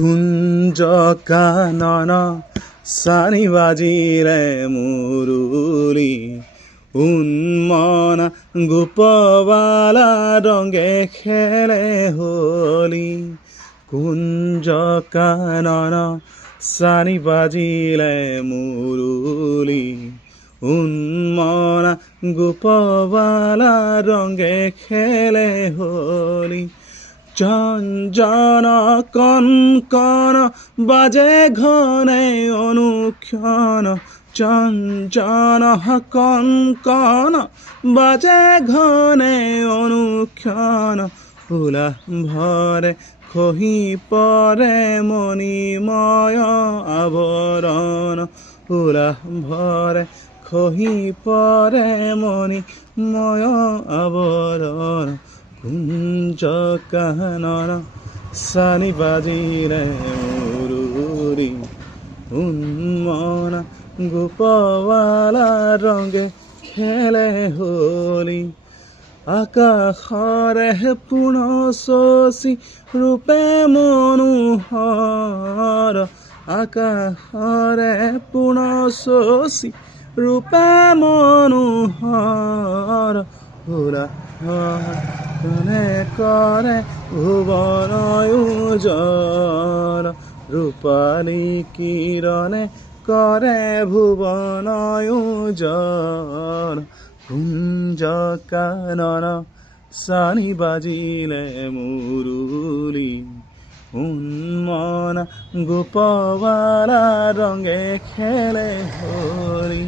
কুঞ্জ কানন সানি বাজিলে মুরুলি উন্মনা গোপবালা রঙে খেলে হোলি কুঞ্জ কানন সানি বাজিলে মুরুলি উন্মনা গোপবালা রঙে খেলে হোলি চঞ্জন কন কন বাজে ঘনে অনুক্ষণ চঞ্চন কন কন বাজে ঘনে অনুক্ষণ ফুলা ভরে খহি পরে মণিময় আবরণ ফুলা ভরে খহি পরে মণিময় আবরণ কুঞ্জ কানন সানি বাজিলে মুরুলি উন্মনা গোপবালা রঙে খেলে হোলি আকাশৰে পূৰ্ণ শশী ৰূপে মনোহৰ আকাশৰে পূৰ্ণ শশী ৰূপে মনোহৰ ফুলা কোনে কৰে ভুৱন উজ্জ্বল ৰূপালী কিৰণে কৰে ভুৱন উজ্জ্বল কুঞ্জ কানন সানি বাজিলে মুৰুলি উন্মনা গোপবালা ৰঙে খেলে হোলি।